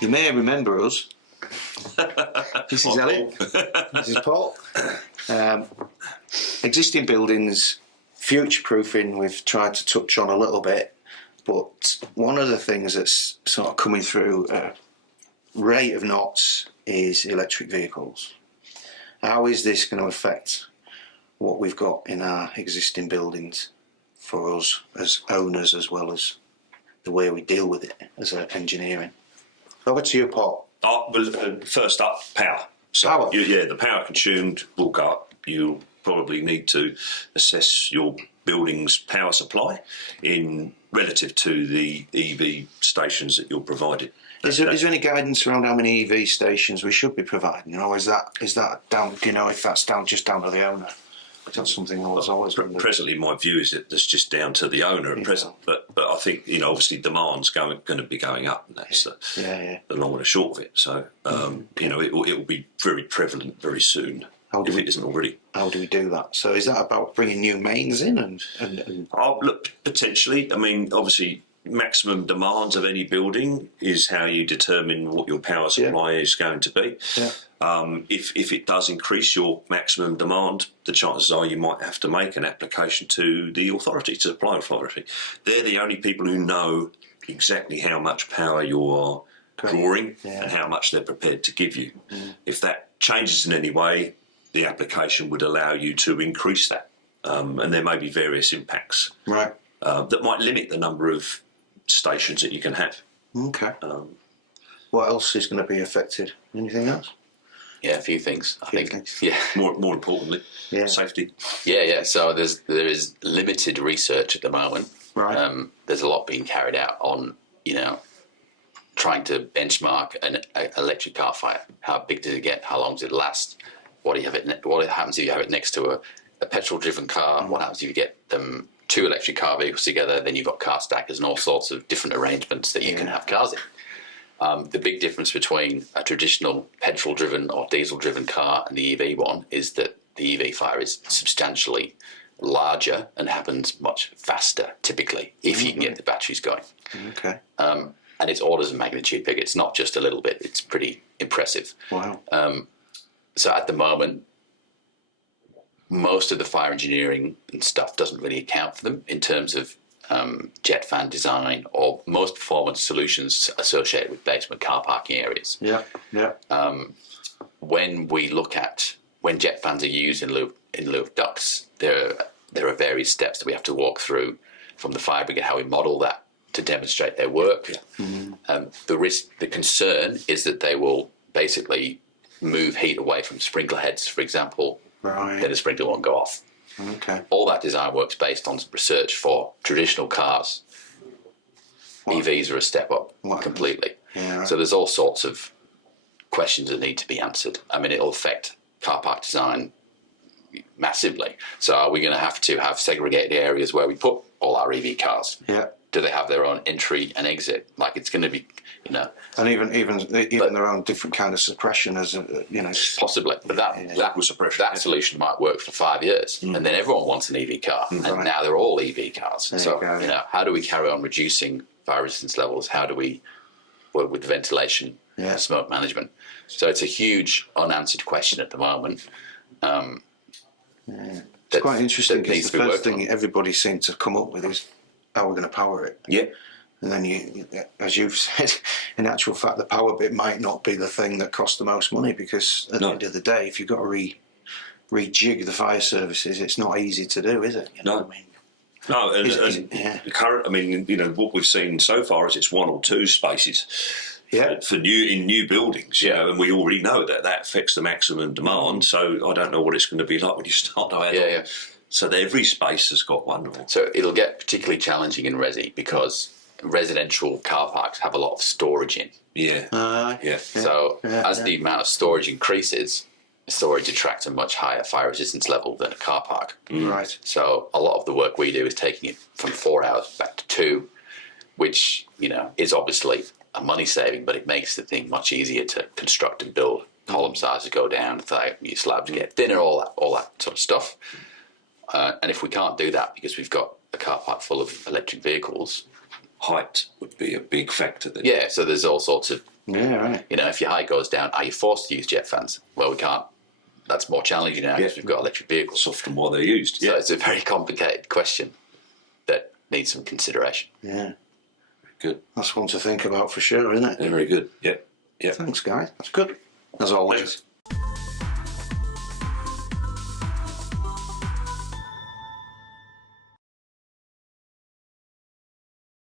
You may remember us. This is Elliot. This is Paul. Existing buildings, future-proofing, we've tried to touch on a little bit, but one of the things that's sort of coming through at a rate of knots is electric vehicles. How is this going to affect what we've got in our existing buildings for us as owners, as well as the way we deal with it as engineering? Over to you, Paul. First up, power. So, Power. The power consumed will go up. You'll probably need to assess your building's power supply in relative to the EV stations that you're providing. Is there any guidance around how many EV stations we should be providing? Or is that down? Do you know if that's just down to the owner? That's something that's always been. Presently, my view is that that's just down to the owner at present. But I think obviously demand's going to be going up, and that's the long and the short of it. So it will be very prevalent very soon. If it isn't already. How do we do that? So is that about bringing new mains in and look, potentially. I mean, obviously, maximum demands of any building is how you determine what your power supply is going to be. Yeah. If it does increase your maximum demand, the chances are you might have to make an application to the authority, to the supply authority. They're the only people who know exactly how much power you are drawing and how much they're prepared to give you. If that changes in any way, the application would allow you to increase that. And there may be various impacts that might limit the number of stations that you can have. Okay. What else is going to be affected? Anything else? Yeah, a few things. I think. Yeah. More importantly, safety. Yeah. So there is limited research at the moment. Right. There's a lot being carried out on trying to benchmark an electric car fire. How big does it get? How long does it last? What happens if you have it next to a petrol-driven car? What happens if you get them two electric car vehicles together? Then you've got car stackers and all sorts of different arrangements that you can have cars in. The big difference between a traditional petrol-driven or diesel-driven car and the EV one is that the EV fire is substantially larger and happens much faster, typically, if you can get the batteries going. Okay. And it's orders of magnitude big. It's not just a little bit. It's pretty impressive. Wow. So at the moment, most of the fire engineering and stuff doesn't really account for them in terms of jet fan design or most performance solutions associated with basement car parking areas. Yeah. When jet fans are used in lieu of ducts, there are various steps that we have to walk through from the fire brigade, how we model that to demonstrate their work. The concern is that they will basically move heat away from sprinkler heads, for example. Right. Then the sprinkler won't go off. Okay. All that design work's based on research for traditional cars. EVs are a step up completely. Yeah, right. So there's all sorts of questions that need to be answered. I mean, it'll affect car park design massively. So are we going to have segregated areas where we put all our EV cars? Yeah. Do they have their own entry and exit? Like it's going to be, And even their own different kind of suppression as possibly. But that solution might work for 5 years, and then everyone wants an EV car, and now they're all EV cars. How do we carry on reducing fire resistance levels? How do we work with ventilation, smoke management? So it's a huge unanswered question at the moment. It's quite interesting because the first thing everybody seemed to come up with is how we're going to power it. Yeah. And then as you've said, in actual fact, the power bit might not be the thing that costs the most money, because at the end of the day, if you've got to rejig the fire services, it's not easy to do, is it? What we've seen so far is it's one or two spaces for new buildings, and we already know that affects the maximum demand. So I don't know what it's going to be like when you start to add on. So every space has got one. So it'll get particularly challenging in resi because residential car parks have a lot of storage in. So as the amount of storage increases, storage attracts a much higher fire resistance level than a car park. Right. So a lot of the work we do is taking it from 4 hours back to 2, which is obviously a money saving, but it makes the thing much easier to construct and build. Column sizes go down, your slabs get thinner, all that sort of stuff. And if we can't do that because we've got a car park full of electric vehicles, height would be a big factor then. Yeah, so there's all sorts of Yeah, right. You know, if your height goes down, are you forced to use jet fans? Well, we can't. That's more challenging now because we've got electric vehicles. Soften while they're used. So it's a very complicated question that needs some consideration. Yeah. Good. That's one to think about for sure, isn't it? Yeah, very good. Yeah. Thanks, guys. That's good. As always.